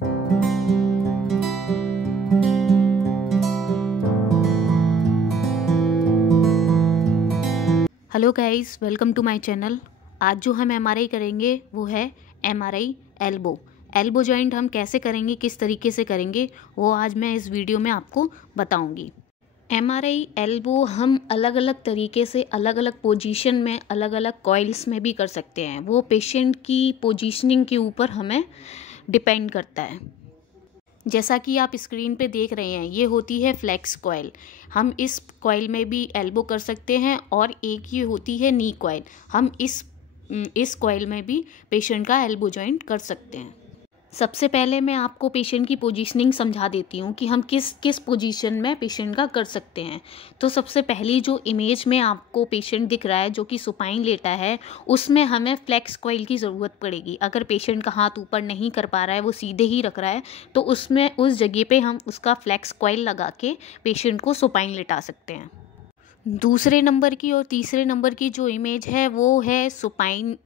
Hello guys, welcome to my channel. आज जो हम एमआरआई करेंगे वो है एमआरआई एल्बो जॉइंट। हम कैसे करेंगे, किस तरीके से करेंगे, वो आज मैं इस वीडियो में आपको बताऊंगी। एमआरआई एल्बो हम अलग अलग तरीके से, अलग अलग पोजीशन में, अलग अलग कॉइल्स में भी कर सकते हैं। वो पेशेंट की पोजीशनिंग के ऊपर हमें डिपेंड करता है। जैसा कि आप स्क्रीन पे देख रहे हैं, ये होती है फ्लेक्स कॉइल। हम इस कॉइल में भी एल्बो कर सकते हैं, और एक ये होती है नी कॉइल। हम इस कॉइल में भी पेशेंट का एल्बो जॉइंट कर सकते हैं। सबसे पहले मैं आपको पेशेंट की पोजीशनिंग समझा देती हूँ कि हम किस किस पोजीशन में पेशेंट का कर सकते हैं। तो सबसे पहली जो इमेज में आपको पेशेंट दिख रहा है जो कि सुपाइन लेटा है, उसमें हमें फ्लेक्स कॉइल की ज़रूरत पड़ेगी। अगर पेशेंट का हाथ ऊपर नहीं कर पा रहा है, वो सीधे ही रख रहा है, तो उसमें उस जगह पे हम उसका फ्लेक्स कॉइल लगा के पेशेंट को सुपाइन लेटा सकते हैं। दूसरे नंबर की और तीसरे नंबर की जो इमेज है वो है सुपाइन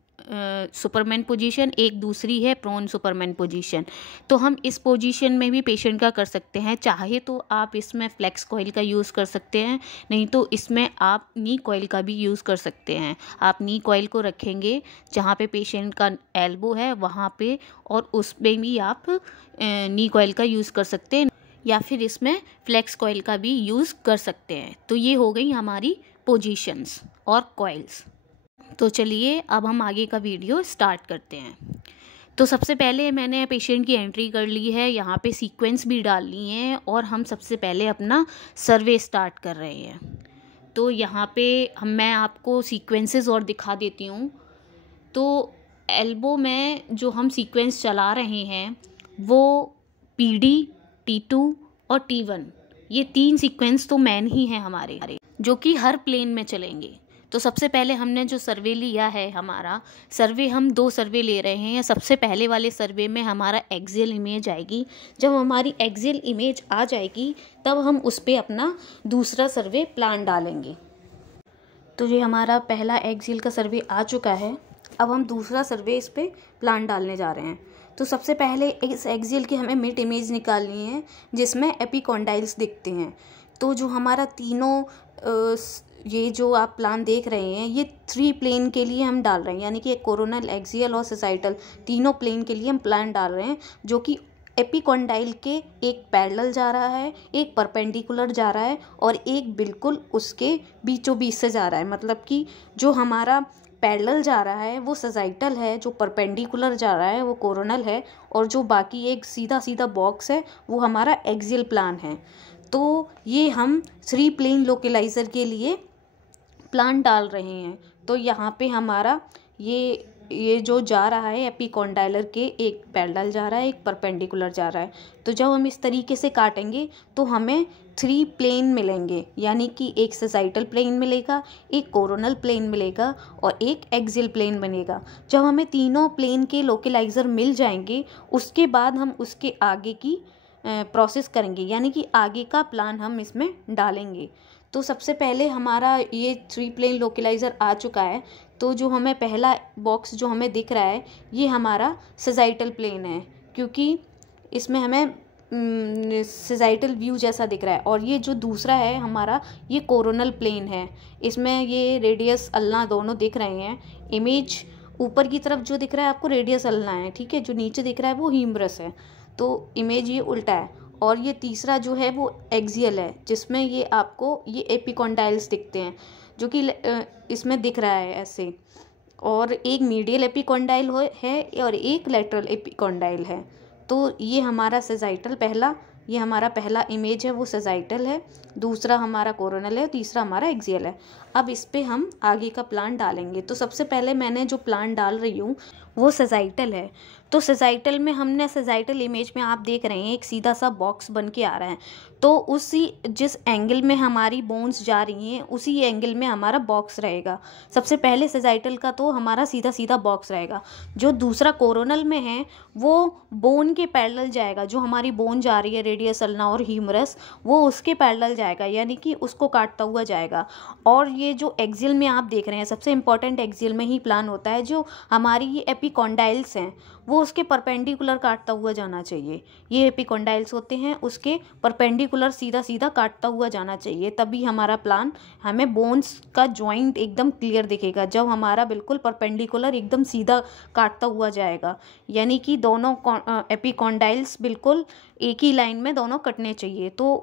सुपरमैन पोजीशन, एक दूसरी है प्रोन सुपरमैन पोजीशन। तो हम इस पोजीशन में भी पेशेंट का कर सकते हैं। चाहे तो आप इसमें फ्लेक्स कॉइल का यूज़ कर सकते हैं, नहीं तो इसमें आप नी कॉइल का भी यूज़ कर सकते हैं। आप नी कॉइल को रखेंगे जहाँ पे पेशेंट का एल्बो है वहाँ पे, और उस पर भी आप नी कॉइल का यूज़ कर सकते हैं, या फिर इसमें फ्लेक्स कॉइल का भी यूज़ कर सकते हैं। तो ये हो गई हमारी पोजीशंस और कॉइल्स। तो चलिए अब हम आगे का वीडियो स्टार्ट करते हैं। तो सबसे पहले मैंने पेशेंट की एंट्री कर ली है, यहाँ पे सीक्वेंस भी डाल ली है, और हम सबसे पहले अपना सर्वे स्टार्ट कर रहे हैं। तो यहाँ पे मैं आपको सीक्वेंसेस और दिखा देती हूँ। तो एल्बो में जो हम सीक्वेंस चला रहे हैं वो PD, T2 और T1, ये 3 सीक्वेंस तो मेन ही हैं हमारे, जो कि हर प्लेन में चलेंगे। तो सबसे पहले हमने जो सर्वे लिया है, हमारा सर्वे, हम 2 सर्वे ले रहे हैं। सबसे पहले वाले सर्वे में हमारा एक्सियल इमेज आएगी। जब हमारी एक्सियल इमेज आ जाएगी तब हम उस पर अपना दूसरा सर्वे प्लान डालेंगे। तो ये हमारा पहला एक्सियल का सर्वे आ चुका है। अब हम दूसरा सर्वे इस पर प्लान डालने जा रहे हैं। तो सबसे पहले इस एक्सियल की हमें मिड इमेज निकालनी है जिसमें एपिकॉन्डाइल्स दिखते हैं। तो जो हमारा तीनों ये जो आप प्लान देख रहे हैं, ये 3 प्लेन के लिए हम डाल रहे हैं, यानी कि एक कोरोनल, एक्सियल और सोसाइटल, तीनों प्लेन के लिए हम प्लान डाल रहे हैं, जो कि एपिकॉन्डाइल के एक पैरेलल जा रहा है, एक परपेंडिकुलर जा रहा है, और एक बिल्कुल उसके बीचों बीच से जा रहा है। मतलब कि जो हमारा पैरेलल जा रहा है वो सोसाइटल है, जो परपेंडिकुलर जा रहा है वो कोरोनल है, और जो बाकी एक सीधा सीधा बॉक्स है वो हमारा एक्सियल प्लान है। तो ये हम 3 प्लेन लोकेलाइजर के लिए प्लान डाल रहे हैं। तो यहाँ पे हमारा ये जो जा रहा है एपिकॉन्डाइलर के, एक पैरेलल जा रहा है, एक परपेंडिकुलर जा रहा है। तो जब हम इस तरीके से काटेंगे तो हमें 3 प्लेन मिलेंगे, यानी कि एक सोसाइटल प्लेन मिलेगा, एक कोरोनल प्लेन मिलेगा, और एक एक्सियल प्लेन बनेगा। जब हमें तीनों प्लेन के लोकेलाइजर मिल जाएंगे उसके बाद हम उसके आगे की प्रोसेस करेंगे, यानी कि आगे का प्लान हम इसमें डालेंगे। तो सबसे पहले हमारा ये 3 प्लेन लोकेलाइजर आ चुका है। तो जो हमें पहला बॉक्स जो हमें दिख रहा है ये हमारा सोसाइटल प्लेन है, क्योंकि इसमें हमें सोसाइटल व्यू जैसा दिख रहा है। और ये जो दूसरा है हमारा, ये कोरोनल प्लेन है, इसमें ये रेडियस अल्ना दोनों दिख रहे हैं। इमेज ऊपर की तरफ जो दिख रहा है आपको रेडियस अल्ना है, ठीक है, जो नीचे दिख रहा है वो ह्यूमरस है। तो इमेज ये उल्टा है। और ये तीसरा जो है वो एक्सियल है, जिसमें ये आपको ये एपिकॉन्डाइल्स दिखते हैं, जो कि इसमें दिख रहा है ऐसे। और एक मीडियल एपिकॉन्डाइल है और एक लेटरल एपिकॉन्डाइल है। तो ये हमारा सोसाइटल पहला, ये हमारा पहला इमेज है वो सोसाइटल है, दूसरा हमारा कोरोनल है, तीसरा हमारा एक्सियल है। अब इस पे हम आगे का प्लान डालेंगे। तो सबसे पहले मैंने जो प्लान डाल रही हूँ वो सोसाइटल है। तो सोसाइटल में हमने सोसाइटल इमेज में आप देख रहे हैं एक सीधा सा बॉक्स बन के आ रहा है। तो उसी जिस एंगल में हमारी बोन्स जा रही हैं उसी एंगल में हमारा बॉक्स रहेगा। सबसे पहले सोसाइटल का तो हमारा सीधा सीधा बॉक्स रहेगा। जो दूसरा कोरोनल में है वो बोन के पैरेलल जाएगा, जो हमारी बोन जा रही है रेडियस अल्ना और ह्यूमरस, वो उसके पैरेलल जाएगा, यानी कि उसको काटता हुआ जाएगा। और ये जो एक्सियल में आप देख रहे हैं, सबसे इंपॉर्टेंट एक्सियल में ही प्लान होता है, जो हमारी ये एपिकॉन्डाइल्स हैं वो उसके परपेंडिकुलर काटता हुआ जाना चाहिए। ये एपिकॉन्डाइल्स होते हैं, उसके परपेंडिकुलर सीधा सीधा काटता हुआ जाना चाहिए, तभी हमारा प्लान हमें बोन्स का जॉइंट एकदम क्लियर दिखेगा। जब हमारा बिल्कुल परपेंडिकुलर एकदम सीधा काटता हुआ जाएगा, यानी कि दोनों एपिकॉन्डाइल्स बिल्कुल एक ही लाइन में दोनों कटने चाहिए, तो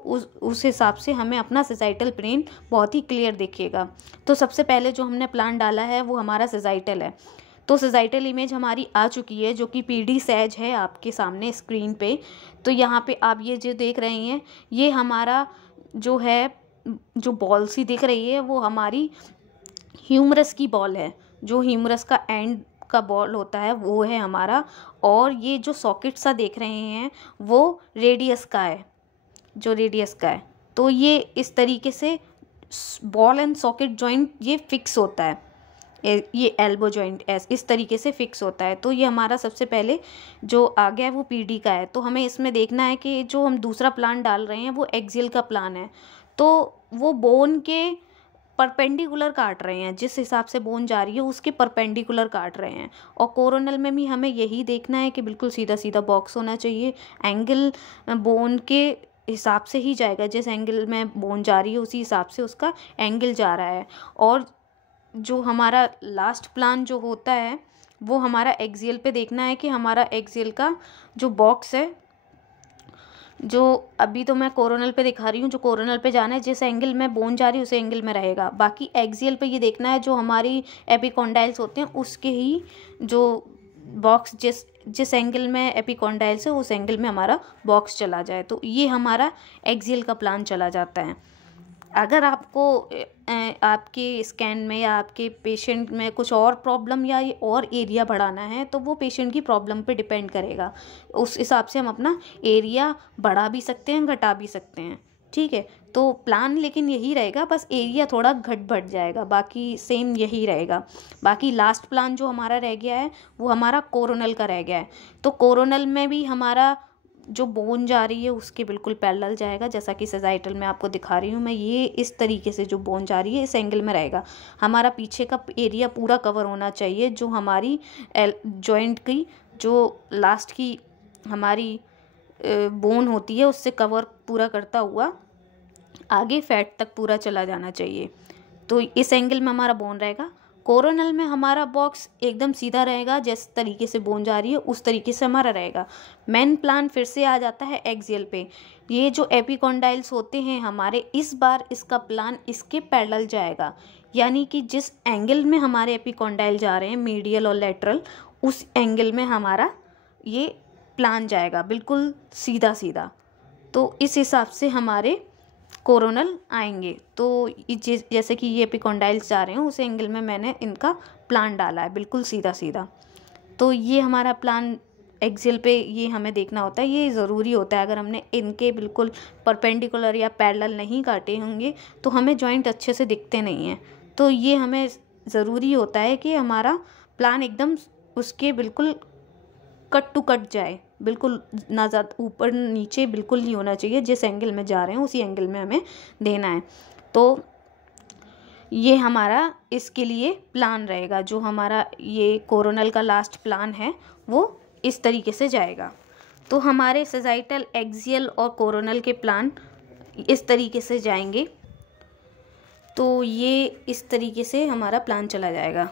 उस हिसाब से हमें अपना सेजाइटल प्लेन बहुत ही क्लियर दिखेगा। तो सबसे पहले जो हमने प्लान डाला है वो हमारा सेजाइटल है। तो सेजाइटल इमेज हमारी आ चुकी है, जो कि PD सैज है आपके सामने स्क्रीन पे। तो यहाँ पे आप ये जो देख रहे हैं, ये हमारा जो है, जो बॉल सी दिख रही है वो हमारी ह्यूमरस की बॉल है। जो ह्यूमरस का एंड का बॉल होता है वो है हमारा, और ये जो सॉकेट सा देख रहे हैं वो रेडियस का है, जो रेडियस का है। तो ये इस तरीके से बॉल एंड सॉकेट जॉइंट ये फिक्स होता है, ये एल्बो जॉइंट इस तरीके से फिक्स होता है। तो ये हमारा सबसे पहले जो आ गया है वो PD का है। तो हमें इसमें देखना है कि जो हम दूसरा प्लान डाल रहे हैं वो एक्सियल का प्लान है, तो वो बोन के परपेंडिकुलर काट रहे हैं, जिस हिसाब से बोन जा रही है उसके परपेंडिकुलर काट रहे हैं। और कोरोनल में भी हमें यही देखना है कि बिल्कुल सीधा सीधा बॉक्स होना चाहिए, एंगल बोन के हिसाब से ही जाएगा, जिस एंगल में बोन जा रही है उसी हिसाब से उसका एंगल जा रहा है। और जो हमारा लास्ट प्लान जो होता है वो हमारा एक्सियल पे देखना है कि हमारा एक्सियल का जो बॉक्स है, जो अभी तो मैं कोरोनल पे दिखा रही हूँ, जो कोरोनल पे जाना है, जिस एंगल में बोन जा रही है उस एंगल में रहेगा। बाकी एक्सियल पे ये देखना है जो हमारी एपिकॉन्डाइल्स होते हैं उसके ही जो बॉक्स जिस एंगल में एपिकॉन्डाइल्स है उस एंगल में हमारा बॉक्स चला जाए। तो ये हमारा एक्सियल का प्लान चला जाता है। अगर आपको आपके स्कैन में या आपके पेशेंट में कुछ और प्रॉब्लम या ये और एरिया बढ़ाना है तो वो पेशेंट की प्रॉब्लम पे डिपेंड करेगा, उस हिसाब से हम अपना एरिया बढ़ा भी सकते हैं, घटा भी सकते हैं। ठीक है, तो प्लान लेकिन यही रहेगा, बस एरिया थोड़ा घट बढ़ जाएगा, बाकी सेम यही रहेगा। बाकी लास्ट प्लान जो हमारा रह गया है वो हमारा कोरोनल का रह गया है। तो कोरोनल में भी हमारा जो बोन जा रही है उसके बिल्कुल पैरेलल जाएगा, जैसा कि सेजाइटल में आपको दिखा रही हूँ मैं। ये इस तरीके से जो बोन जा रही है इस एंगल में रहेगा। हमारा पीछे का एरिया पूरा कवर होना चाहिए, जो हमारी जॉइंट की जो लास्ट की हमारी बोन होती है उससे कवर पूरा करता हुआ आगे फैट तक पूरा चला जाना चाहिए। तो इस एंगल में हमारा बोन रहेगा। कोरोनल में हमारा बॉक्स एकदम सीधा रहेगा, जिस तरीके से बोन जा रही है उस तरीके से हमारा रहेगा। मेन प्लान फिर से आ जाता है एक्सियल पे। ये जो एपिकॉन्डाइल्स होते हैं हमारे, इस बार इसका प्लान इसके पैरेलल जाएगा, यानी कि जिस एंगल में हमारे एपिकॉन्डाइल जा रहे हैं मीडियल और लेटरल, उस एंगल में हमारा ये प्लान जाएगा बिल्कुल सीधा सीधा। तो इस हिसाब से हमारे कोरोनल आएंगे। तो जैसे कि ये एपिकॉन्डाइल्स जा रहे हैं उस एंगल में मैंने इनका प्लान डाला है बिल्कुल सीधा सीधा। तो ये हमारा प्लान एक्सियल पे ये हमें देखना होता है, ये ज़रूरी होता है। अगर हमने इनके बिल्कुल परपेंडिकुलर या पैरेलल नहीं काटे होंगे तो हमें जॉइंट अच्छे से दिखते नहीं हैं। तो ये हमें ज़रूरी होता है कि हमारा प्लान एकदम उसके बिल्कुल कट टू कट जाए, बिल्कुल ना ज़्यादा ऊपर नीचे बिल्कुल नहीं होना चाहिए। जिस एंगल में जा रहे हैं उसी एंगल में हमें देना है। तो ये हमारा इसके लिए प्लान रहेगा। जो हमारा ये कोरोनल का लास्ट प्लान है वो इस तरीके से जाएगा। तो हमारे सेजाइटल, एक्सियल और कोरोनल के प्लान इस तरीके से जाएंगे। तो ये इस तरीके से हमारा प्लान चला जाएगा।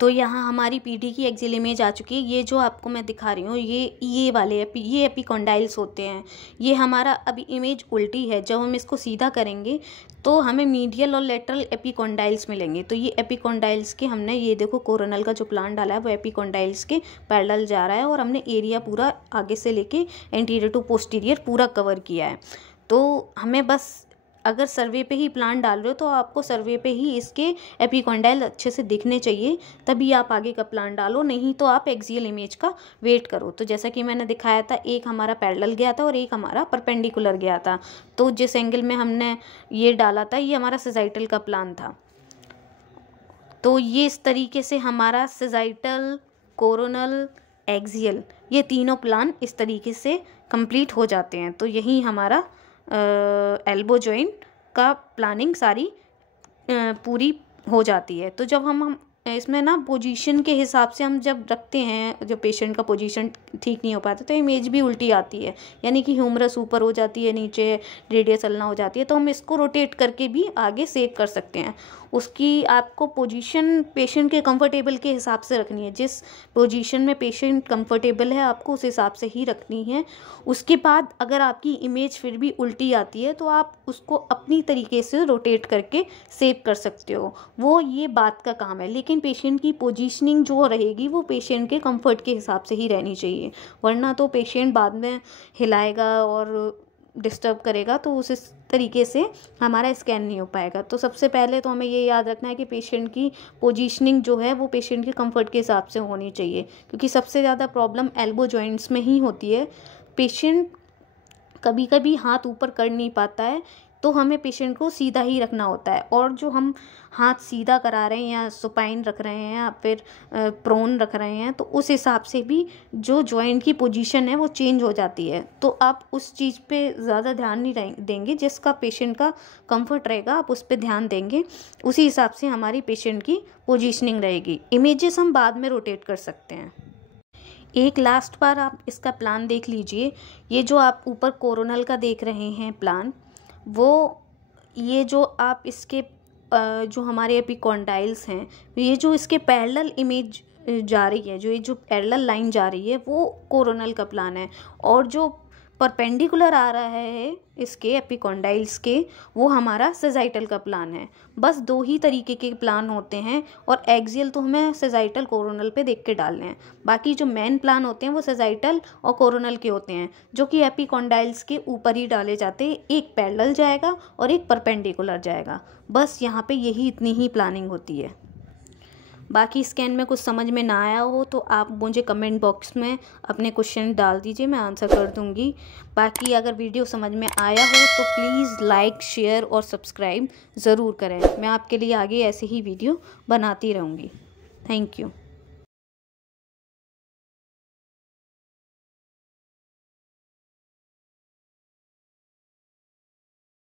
तो यहाँ हमारी PD की एक्सियल इमेज आ चुकी है। ये जो आपको मैं दिखा रही हूँ ये वाले ये एपिकॉन्डाइल्स होते हैं। ये हमारा अभी इमेज उल्टी है, जब हम इसको सीधा करेंगे तो हमें मीडियल और लेटरल एपिकॉन्डाइल्स मिलेंगे। तो ये एपिकॉन्डाइल्स के हमने, ये देखो कोरोनल का जो प्लान डाला है वो एपिकॉन्डाइल्स के पैरेलल जा रहा है, और हमने एरिया पूरा आगे से लेके एंटीरियर टू पोस्टीरियर पूरा कवर किया है। तो हमें बस अगर सर्वे पे ही प्लान डाल रहे हो तो आपको सर्वे पे ही इसके एपिकॉन्डाइल अच्छे से दिखने चाहिए, तभी आप आगे का प्लान डालो, नहीं तो आप एक्सियल इमेज का वेट करो। तो जैसा कि मैंने दिखाया था, एक हमारा पैरेलल गया था और एक हमारा परपेंडिकुलर गया था। तो जिस एंगल में हमने ये डाला था ये हमारा सेजाइटल का प्लान था। तो ये इस तरीके से हमारा सेजाइटल, कोरोनल, एक्सियल, ये तीनों प्लान इस तरीके से कंप्लीट हो जाते हैं। तो यही हमारा एल्बो जॉइंट का प्लानिंग सारी पूरी हो जाती है। तो जब हम इसमें ना पोजीशन के हिसाब से हम जब रखते हैं, जब पेशेंट का पोजीशन ठीक नहीं हो पाता तो इमेज भी उल्टी आती है, यानी कि ह्यूमरस ऊपर हो जाती है, नीचे रेडियस अल्ना हो जाती है। तो हम इसको रोटेट करके भी आगे सेव कर सकते हैं। उसकी आपको पोजीशन पेशेंट के कंफर्टेबल के हिसाब से रखनी है। जिस पोजीशन में पेशेंट कंफर्टेबल है आपको उस हिसाब से ही रखनी है। उसके बाद अगर आपकी इमेज फिर भी उल्टी आती है तो आप उसको अपनी तरीके से रोटेट करके सेव कर सकते हो, वो ये बात का काम है। लेकिन पेशेंट की पोजीशनिंग जो रहेगी वो पेशेंट के कंफर्ट के हिसाब से ही रहनी चाहिए, वरना तो पेशेंट बाद में हिलाएगा और डिस्टर्ब करेगा तो उस तरीके से हमारा स्कैन नहीं हो पाएगा। तो सबसे पहले तो हमें ये याद रखना है कि पेशेंट की पोजीशनिंग जो है वो पेशेंट के कंफर्ट के हिसाब से होनी चाहिए, क्योंकि सबसे ज़्यादा प्रॉब्लम एल्बो जॉइंट्स में ही होती है। पेशेंट कभी कभी हाथ ऊपर कर नहीं पाता है तो हमें पेशेंट को सीधा ही रखना होता है, और जो हम हाथ सीधा करा रहे हैं या सुपाइन रख रहे हैं या फिर प्रोन रख रहे हैं तो उस हिसाब से भी जो जॉइंट की पोजीशन है वो चेंज हो जाती है। तो आप उस चीज़ पे ज़्यादा ध्यान नहीं देंगे, जिसका पेशेंट का कंफर्ट रहेगा आप उस पर ध्यान देंगे, उसी हिसाब से हमारी पेशेंट की पोजीशनिंग रहेगी। इमेजेस हम बाद में रोटेट कर सकते हैं। एक लास्ट बार आप इसका प्लान देख लीजिए। ये जो आप ऊपर कोरोनल का देख रहे हैं प्लान, वो ये जो आप इसके जो हमारे एपिकॉन्डाइल्स हैं, ये जो इसके पैरेलल इमेज जा रही है, जो ये जो पैरेलल लाइन जा रही है वो कोरोनल का प्लान है, और जो परपेंडिकुलर आ रहा है इसके एपिकॉन्डाइल्स के वो हमारा सेजाइटल का प्लान है। बस दो ही तरीके के प्लान होते हैं, और एक्सियल तो हमें सेजाइटल कोरोनल पे देख के डालने हैं। बाकी जो मेन प्लान होते हैं वो सेजाइटल और कोरोनल के होते हैं, जो कि एपिकॉन्डाइल्स के ऊपर ही डाले जाते हैं। एक पैरेलल जाएगा और एक परपेंडिकुलर जाएगा, बस यहाँ पे यही इतनी ही प्लानिंग होती है। बाकी स्कैन में कुछ समझ में ना आया हो तो आप मुझे कमेंट बॉक्स में अपने क्वेश्चन डाल दीजिए, मैं आंसर कर दूंगी। बाकी अगर वीडियो समझ में आया हो तो प्लीज़ लाइक, शेयर और सब्सक्राइब ज़रूर करें। मैं आपके लिए आगे ऐसे ही वीडियो बनाती रहूँगी। Thank you.